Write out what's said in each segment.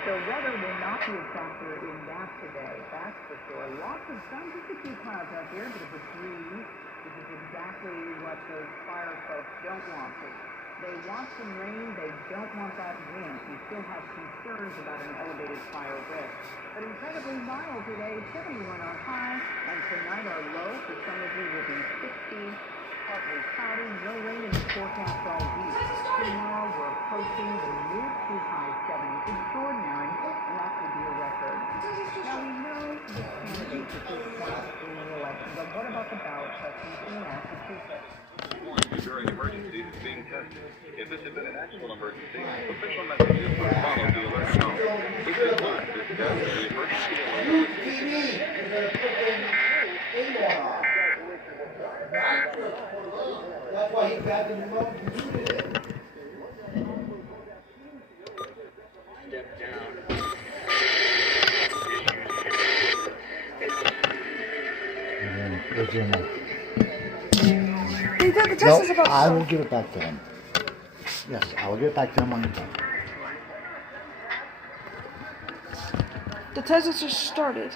So weather will not be a factor in that today, that's for sure. Lots of sun, just a few clouds out there, but a breeze. This is exactly what those fire folks don't want. They want some rain, they don't want that wind. We still have concerns about an elevated fire risk. But incredibly mild today, 71 our high, and tonight our low for some of you will be 60. Partly cloudy, no rain in the forecast all week. Tomorrow we're approaching the mid to high 70s. Extraordinary, and that could be a record. Now we know the candidates at this point in the election, but what about the ballot questions in Massachusetts? During emergency is being tested. If this had been an actual emergency, official messages would follow the alert tone. If it was, this test is the emergency alert. That's why he grabbed the remote and booted it. Step down. Where's your mic? The test is about I will give it back to him. Yes, I will give it back to him on your time. The test has just started.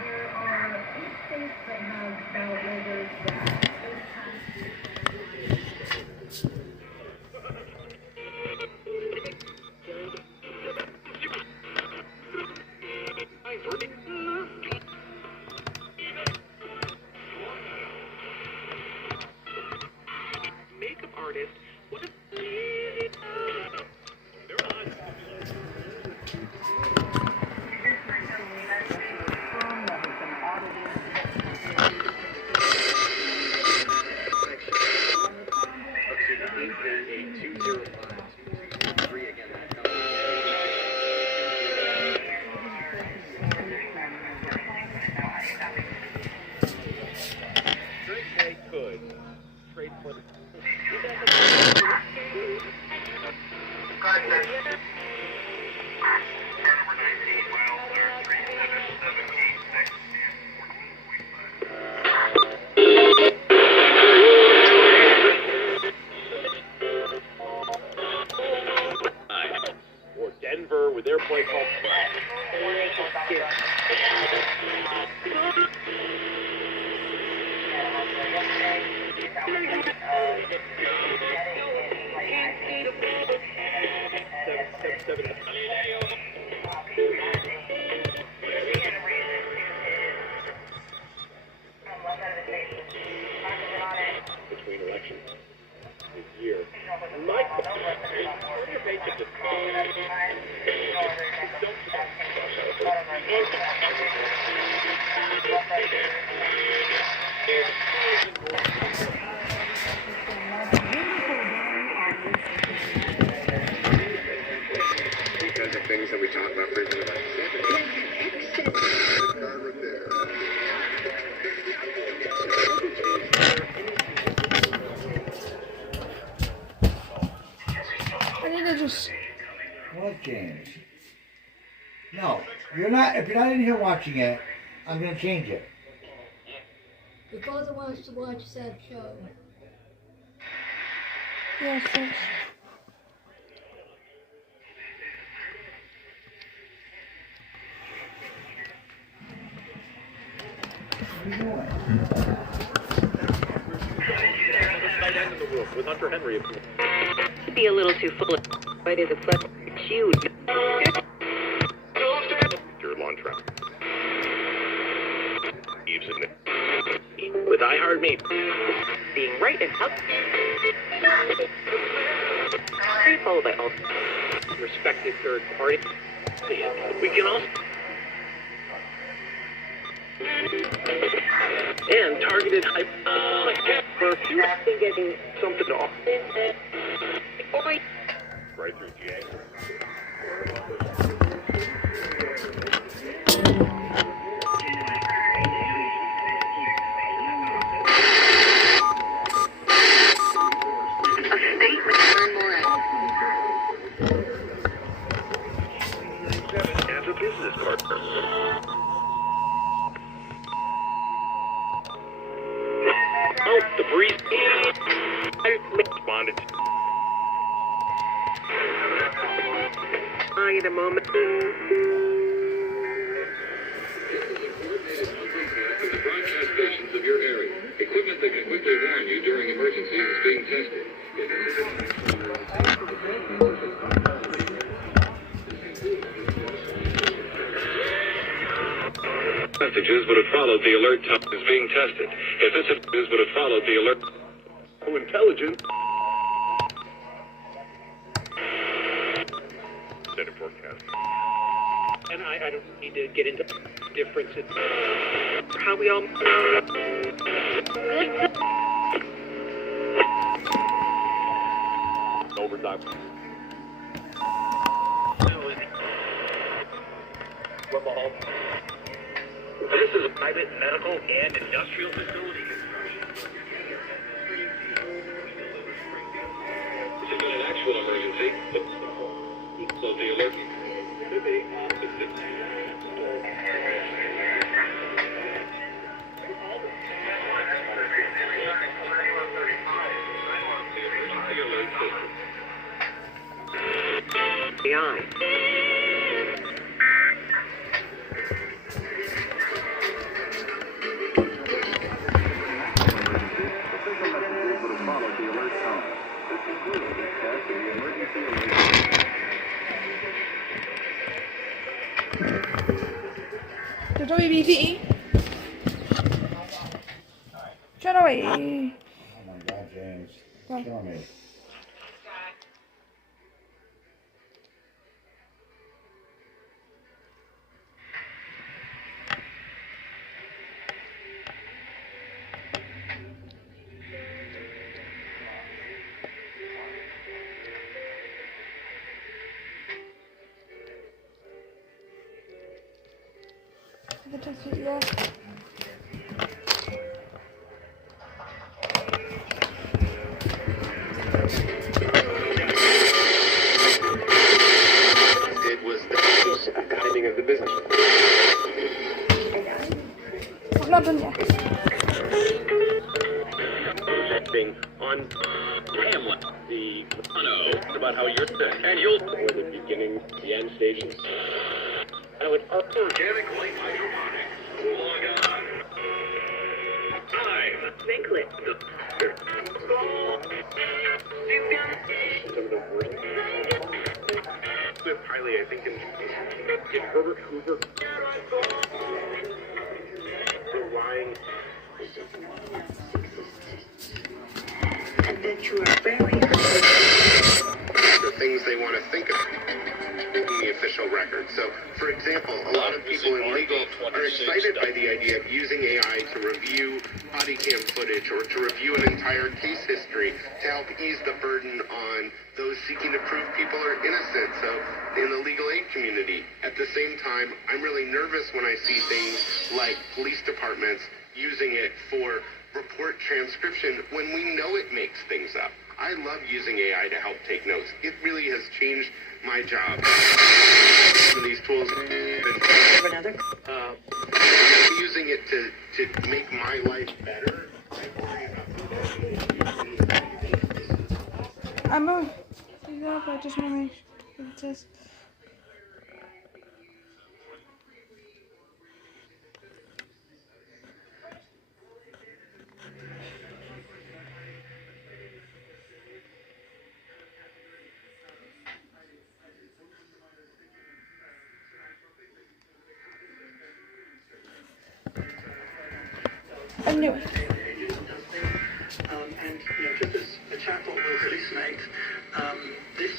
There are 8 states that have ballot waivers that makeup artist. What a Denver with their play called between elections this year. Because of things that we talk about frequently, like I need to just. What, James? No, you're not. If you're not in here watching it, I'm gonna change it. Your father wants to watch that show. Yes, yes. What are you doing? Tight end in the roof with Hunter Henry. To be a little too full of but is a flesh huge. Your lawn trap. Eves in it. With iHeartMe. Being right and up. Followed by all Respected third party. We can also. And targeted hype. For getting something off. Or The breeze. Responded. In a moment. The broadcast stations of your area. Equipment that can quickly warn you during emergencies is being tested. Messages would have followed the alert tone is being tested. If this messages would have followed the alert. Oh, intelligent. Set a forecast. And I don't need to get into differences. How we all. Overtime. This is a private medical and industrial facility construction. This has been an actual emergency. So the alert. The eye. The WBT. Shut away. Oh my God, James. Why? Kill me. The test it, yeah. It was the ending of the business. I'm not done yet. Being on Hamlet, the about how you're sick, and you'll or the beginning, the end stations. I would organic light hydroponics. Log on. Time. Thanklet. Some of the worst. Live highly, I think, in Herbert Hoover. Relying. And that you are very. The things they want to think of in the official record. So, for example, a lot of people in legal are excited by the idea of using AI to review body cam footage or to review an entire case history to help ease the burden on those seeking to prove people are innocent. So, in the legal aid community, at the same time, I'm really nervous when I see things like police departments using it for report transcription when we know it makes things up. I love using AI to help take notes. It really has changed my job. Some of these tools have been Another. using it to make my life better. I'm going to do that, but I just want to make sure it says. I knew it. And just as a chatbot will hallucinate, this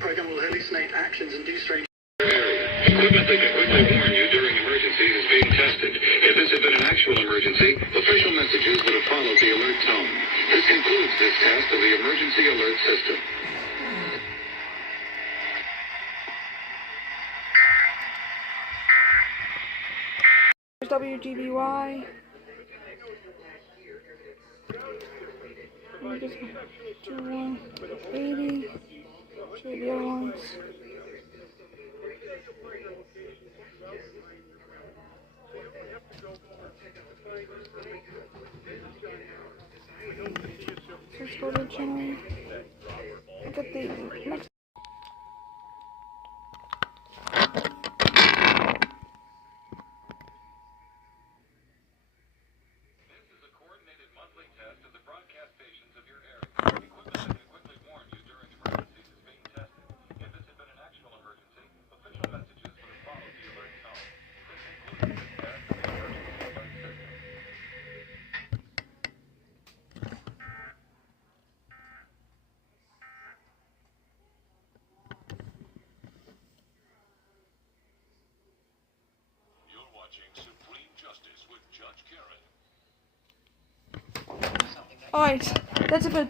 program will hallucinate actions and do strange. Equipment that can quickly warn you during emergencies is being tested. If this had been an actual emergency, official messages would have followed the alert tone. This concludes this test of the emergency alert system. WGBY. Let me just do 180. Show the other ones. originally. Look at the next. Alright, that's a bit.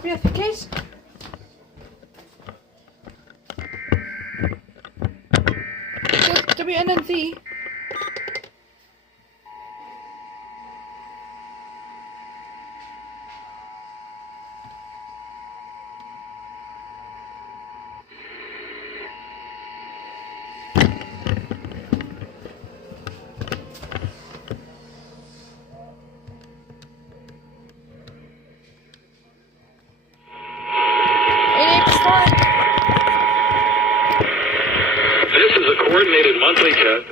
WF case. WNNZ. This is a coordinated monthly test.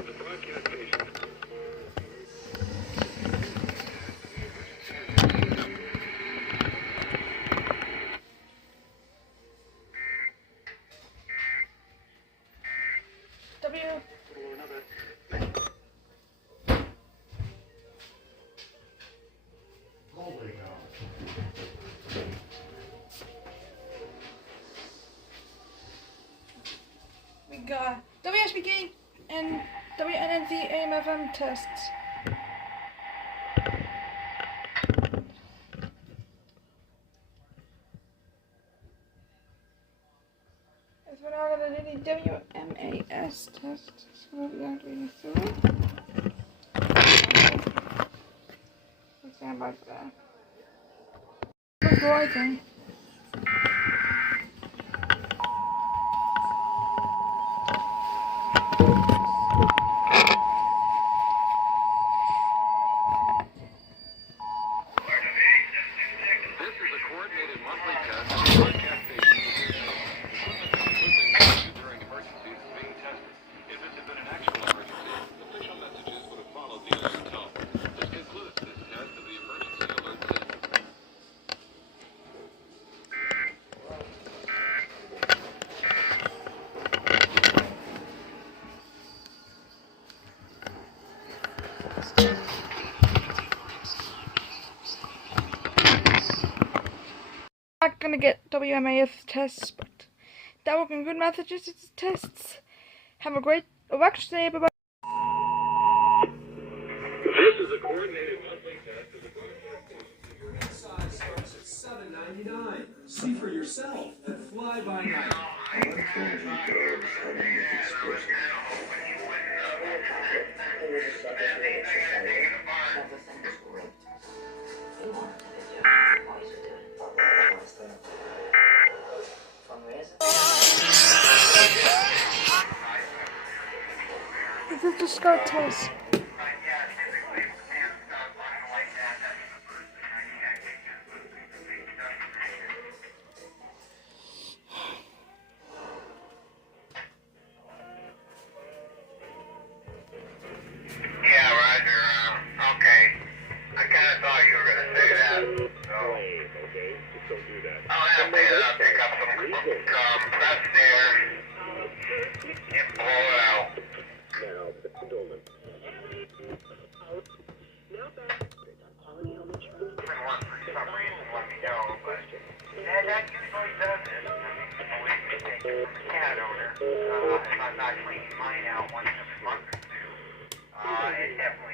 We got WSBK and WNNZ AMFM tests. As we're now going to do the WMAS test, so we're going to read through. Stand by for that. Before I think. Not gonna get WMAF tests, but that working good Massachusetts tests. Have a great election day. Bye bye. This is a coordinated monthly test of the Size starts at $7.99. See for yourself at Fly By Night. This is the start test. Yeah, Roger. Okay. I kind of thought you were going to say that. So. Okay, just don't do that. I'll pick up some press there. And blow it out. Now, Dolman. Everyone, for some reason, let me know, but that usually does it. Believe me, cat owner. If I'm not cleaning mine out once every month or two, it definitely